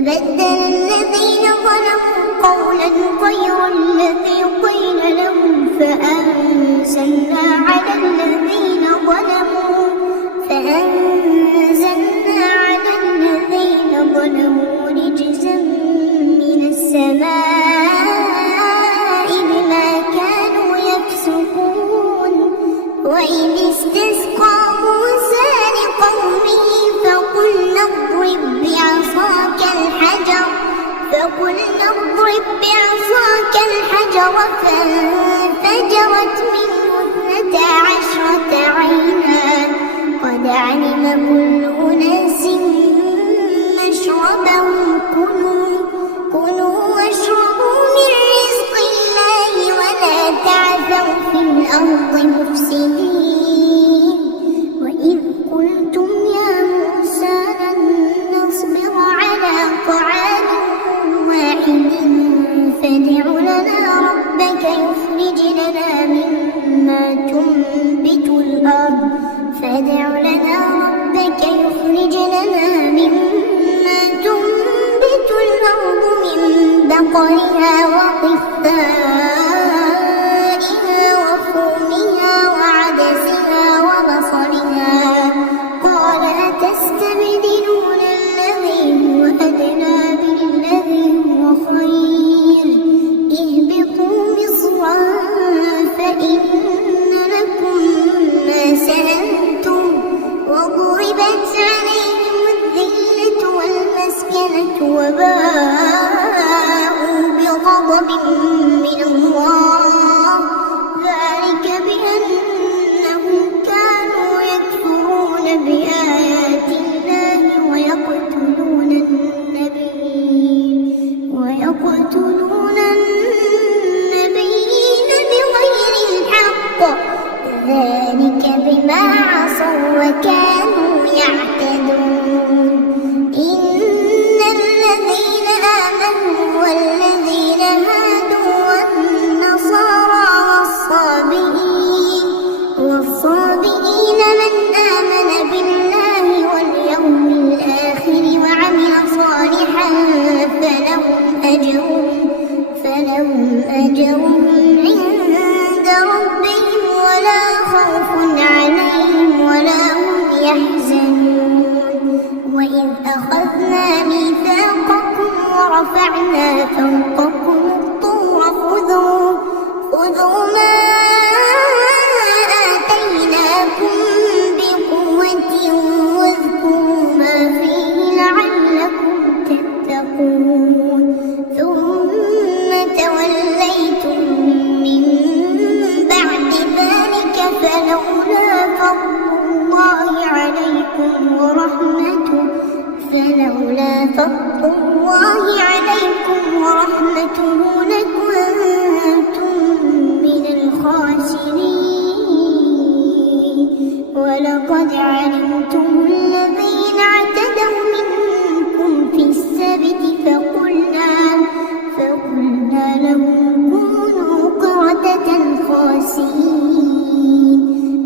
فبدل الذين ظلموا قولا غير الذي قيل لهم فأنزلنا على الذين ظلموا رجزا من السماء بما كانوا يفسقون. وإذ استسقى موسى لقومه فقلنا اضرب بعصاك الحجر فانفجرت منه 12 عينا قد علم كل أناس مشربهم كلوا واشربوا من رزق الله ولا تعثوا في الأرض مفسدين. وإذ قلتم يا موسى لن نصبر على طعام واحد فادع لنا ربك يخرج لنا مما تنبت الأرض من بقلها وقثائها وفومها وعدسها وبصلها قال أتستبدلون الذي هو أدنى بالذي هو خير اهبطوا مصرا فإن لكم ما سألتم وضربت عليهم الذلة والمسكنة وباءوا بغضب من الله ذلك بأنهم كانوا يكفرون بآيات الله ويقتلون النبيين بغير الحق ذلك بما عصوا وكانوا يعتدون. إن الذين آمنوا والذين هادوا والنصارى والصابئين من آمن بالله واليوم الآخر وعمل صالحا فلهم أجرهم عند ربهم ولا خوف عليهم ولا هم يحزنون. وإذ أخذنا ميثاقكم ورفعنا فوقكم الطور خذوا ما آتيناكم بقوة واذكروا ما فيه لعلكم تتقون. ثم توليتم من بعد ذلك فلولا فضل الله عليكم ورحمته لكنتم من الخاسرين. ولقد علمتم الذين اعتدوا منكم في السبت فقلنا لهم كونوا قردة خاسئين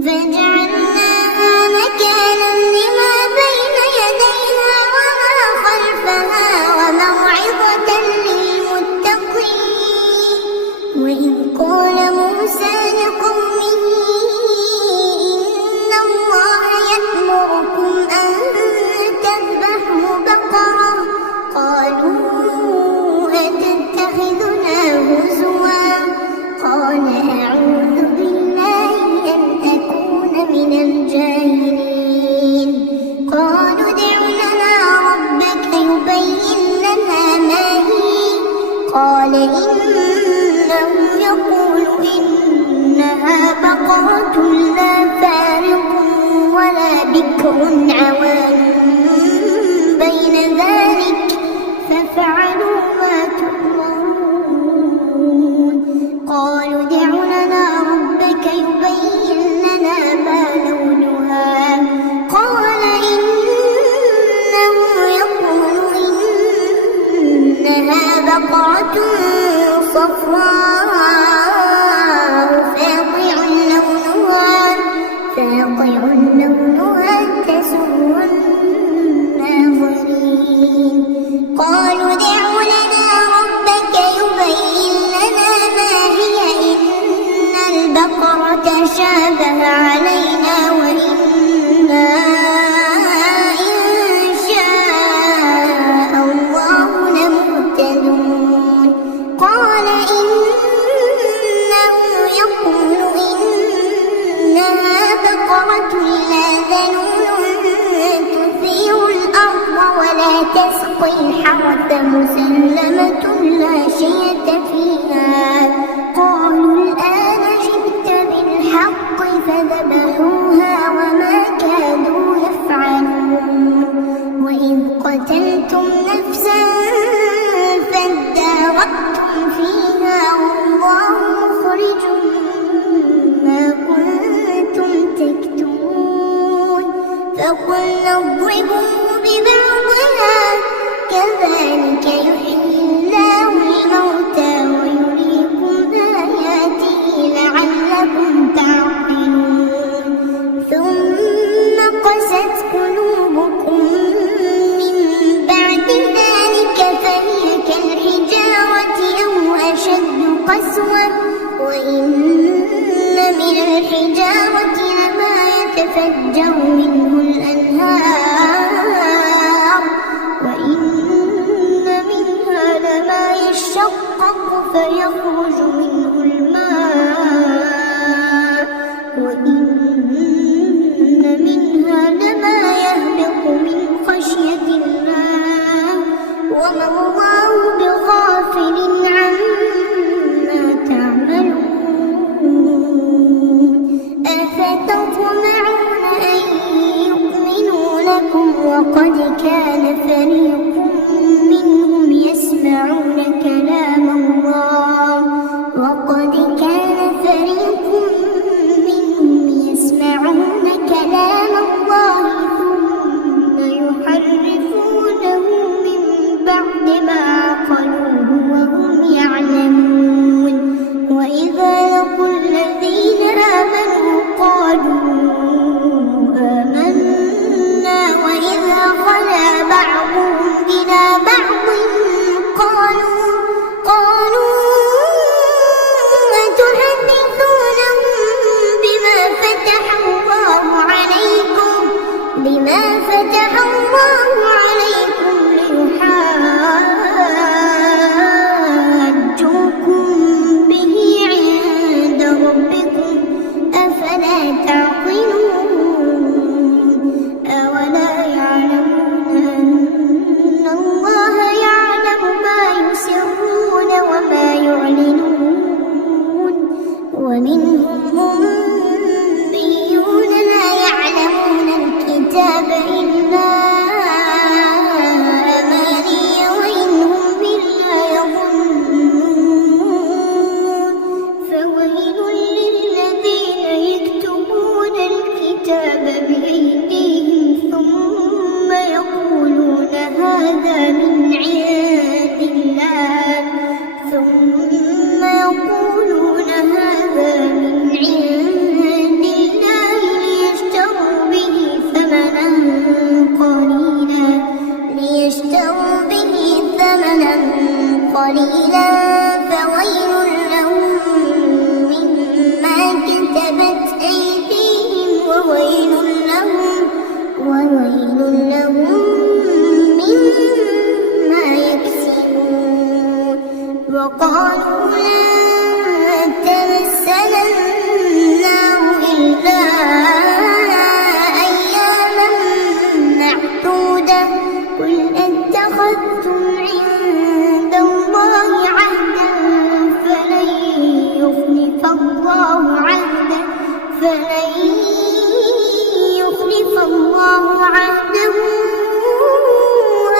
فجعلناها نكالا لما بين يديها وما خلفها وموعظة للمتقين. وإذ قال موسى لقومه إن الله يأمركم أن تذبحوا بقرة قالوا أتتخذنا هزوا قال أعوذ بالله أن أكون من الجاهلين. قالوا ادع لنا ربك يبين لنا ما هي قال إنه يقول إنها بقرة لا فارض ولا بكر عوان بين ذلك فافعلوا ما تؤمرون. قالوا ادع لنا ربك يبين لنا ما لونها قال إنه يقول إنها بقرة صفراء فاقع لونها تسر الناظرين. قال قالوا ادع لنا ربك يبين لنا ما هي إن البقرة شابه علينا وإنا إن شاء الله لمهتدون قال إنه يقول إنها بقرة لا ذلول تثير الأرض ولا تسقي الحرث مسلمة لا شية فيها قالوا الآن جئت بالحق فذبحوها وما كادوا يفعلون وإذ قتلتم نفسا فادارأتم فيها والله مخرج ما كنتم تكتمون فقلنا اضربوه ببعضها كذلك يحيي الله الموتى ويريكم آياته لعلكم تعقلون ثم قست قلوبكم من بعد ذلك فهي كالحجارة أو أشد قسوة وإن من الحجارة لما يتفجر منه الأنهار وإن منها لما يشقق فيخرج منه الماء وإن منها لما يهبط من خشية الله وما الله بغافل عما تعملون أفتطمعون أن يؤمنوا لكم وقد كان فريق منهم يسمعون كلام الله وقد كان فريق منهم يسمعون كلام الله ثم يحرفونه من بعد ما عقلوه وهم يعلمون وإذا لقوا الذين آمنوا قالوا آمنا وإذا خلا بعضهم إلى بعض قالوا أتحدثونهم بما فتح الله عليكم ليحاجوكم به عند ربكم أفلا تعقلون أولا يعلمون أن الله يعلم ما يسرون وما يعلنون ومنهم أميون لا يعلمون الكتاب إلا أماني وإن هم إلا يظنون فويل للذين يكتبون الكتاب بأيديهم ثم يقولون هذا من عند الله ليشتروا به ثمنا قليلا فويل لهم مما كتبت أيديهم وويل لهم مما يكسبون وقالوا لن تمسنا النار إلا أياما معدودة قل اتخذتم عند الله عهدا فلن يخلف الله عهده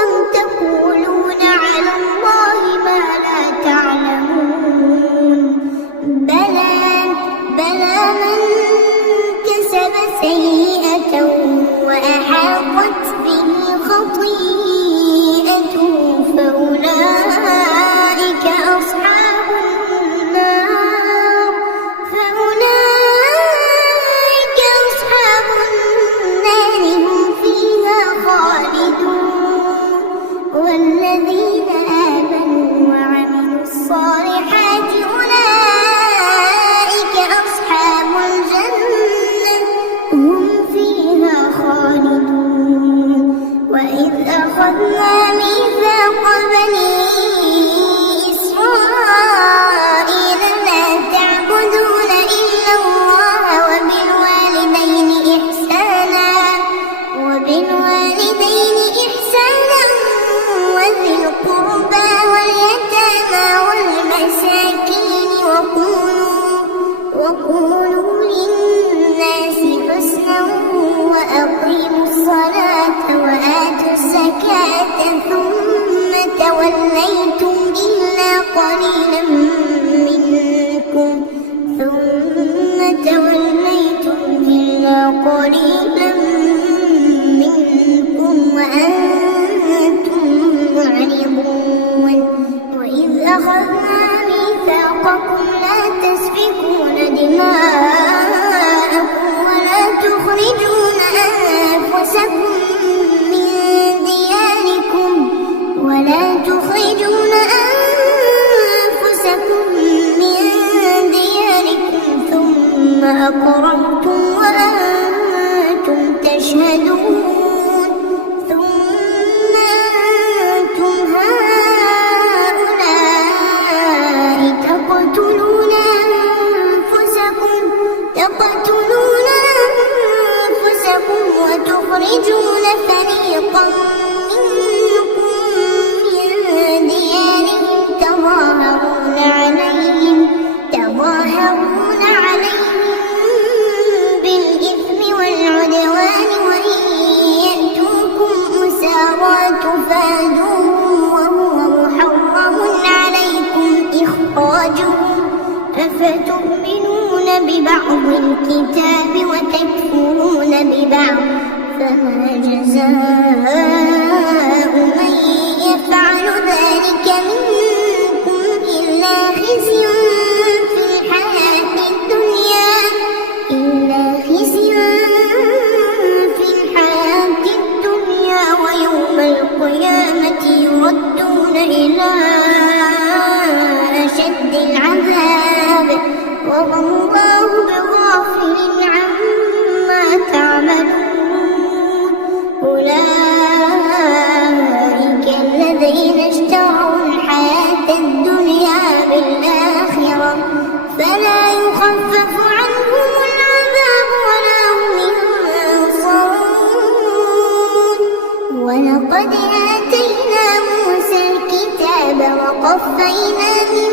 أم تقولون على الله ما لا تعلمون بلى من كسب توليتم إلا قليلا منكم وأنتم معرضون وإذ أخذنا ميثاقكم لا تسفكون دماءكم ولا تخرجون أنفسكم من دياركم ثم أقررتم وأنتم تشهدون ثم أنتم هؤلاء تقتلون أنفسكم وتخرجون فريقا منكم من ديارهم تظاهرون عليهم بالإثم والعدوان وإن يأتوكم أسارى تفادوهم وهو محرم عليكم إخراجهم أفتؤمنون ببعض الكتاب وتكفرون ببعض فما جزاء من يفعل ذلك منكم إلا خزي في الحياة الدنيا ويوم القيامة يردون إلى أشد العذاب وما الله بغافل عما تعملون أولئك الذين اشتروا الحياة الدنيا بالآخرة فلا يخفف عنهم العذاب ولا هم ينصرون ولقد آتينا موسى الكتاب وقفينا من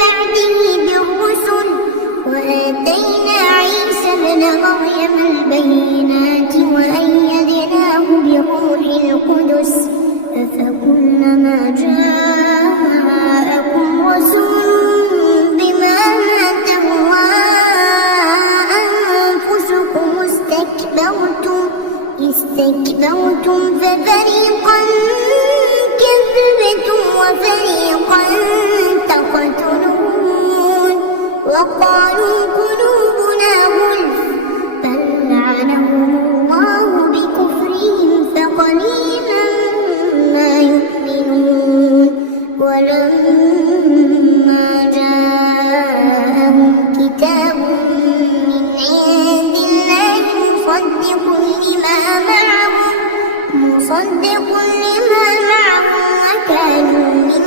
بعده بالرسل وآتينا عيسى ابن مريم البينات وأيدناه بروح القدس أفكلما جاءكم رسول بما تهوى أنفسكم استكبرتم ففريقا كذبتم وفريقا تقتلون وقالوا قلوبنا غلف بل لعنهم الله بكفرهم فقليلا ما يؤمنون ولما جاءهم كتاب من عند الله مصدق لما معهم وكانوا من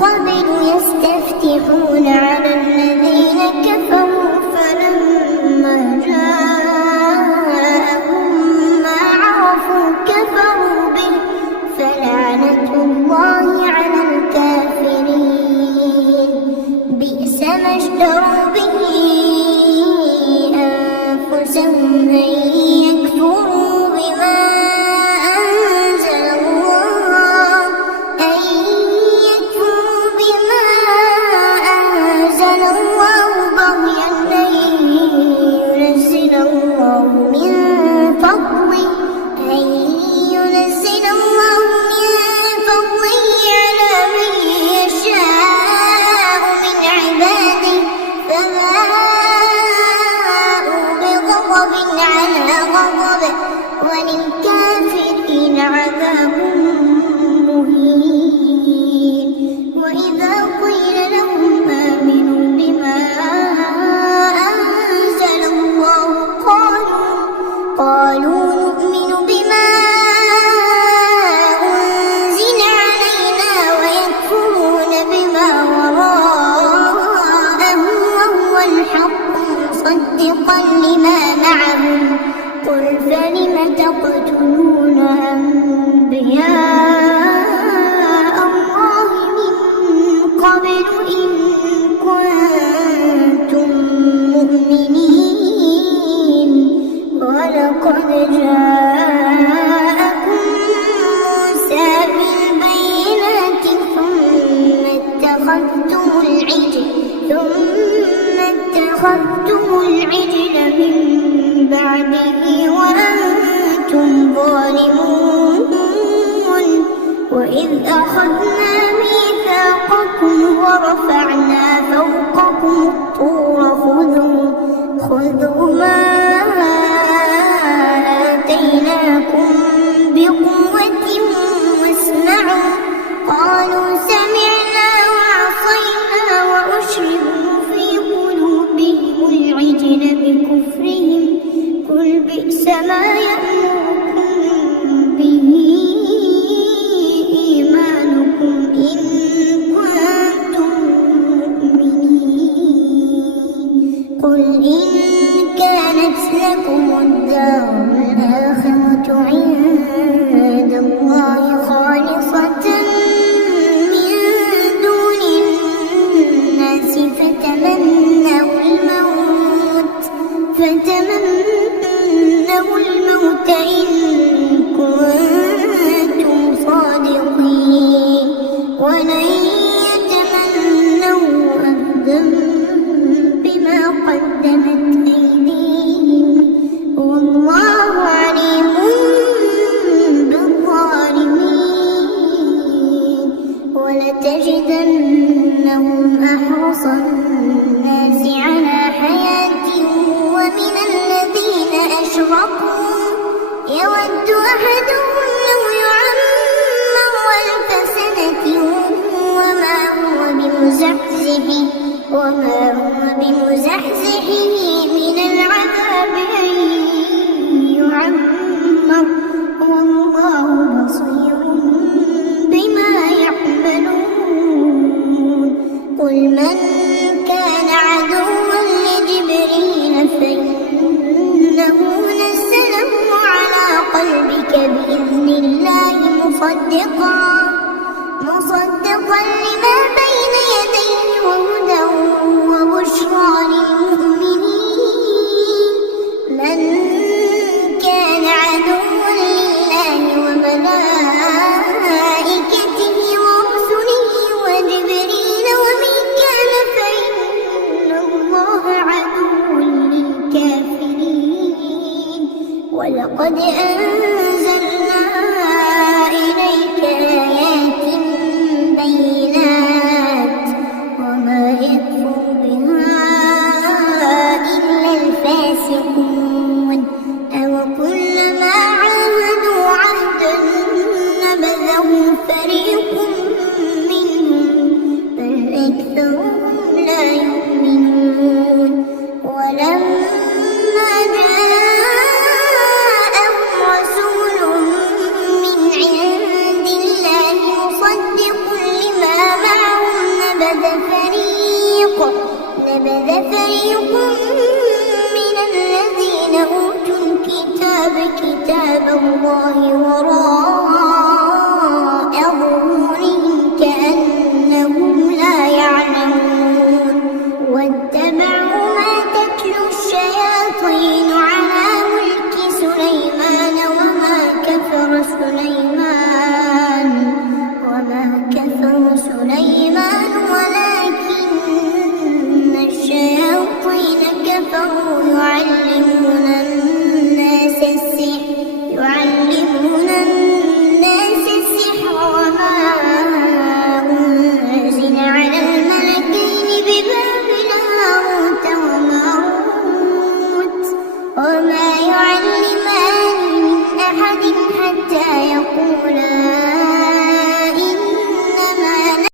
قبل يستفتحون على الذين كفروا فلما جاءهم ما عرفوا كفروا به فلعنة الله على الكافرين بئس ما اشتروا به أنفسهم أن يكفروا بما أنزل وإذ أخذنا ميثاقكم ورفعنا فوقكم الطور خذوا ما آتيناكم بقوة واسمعوا قالوا سمعنا وعصينا وأشربوا في قلوبهم العجل بكفرهم قل بئس ما يأمركم به إيمانكم إن كنتم مؤمنين قل إن كانت لكم الدار الآخرة عند الله خالصة من دون الناس فتمنوا الموت إن كنتم صادقين ولن يتمنوا أبدا بما قدمت أيديهم والله عليم بالظالمين ولتجدنهم أحرص الناس على حياة ومن الذين أشركوا يود أحدهم لو يعمر ألف سنة وما هو بمزحزحه من العذاب أن يعمر والله بصير بما يعملون قل من كان عدوا لجبريل فإنه نزله على قلبك بإذن الله مصدقا لما بين يديه وهدى وبشرى للمؤمنين من كان عدوا لله وملائكته ورسله وجبريل وميكال فإن الله عدو للكافرين ولقد أنزلنا إليك آيات بينات وما يكفر بها إلا الفاسقون أوكلما عاهدوا عهدا نبذه فريق منهم بل أكثرهم لا يؤمنون ولما جاءهم رسول من عند الله مصدق لما معهم نبذ فريق من الذين أوتوا الكتاب كتاب الله وراء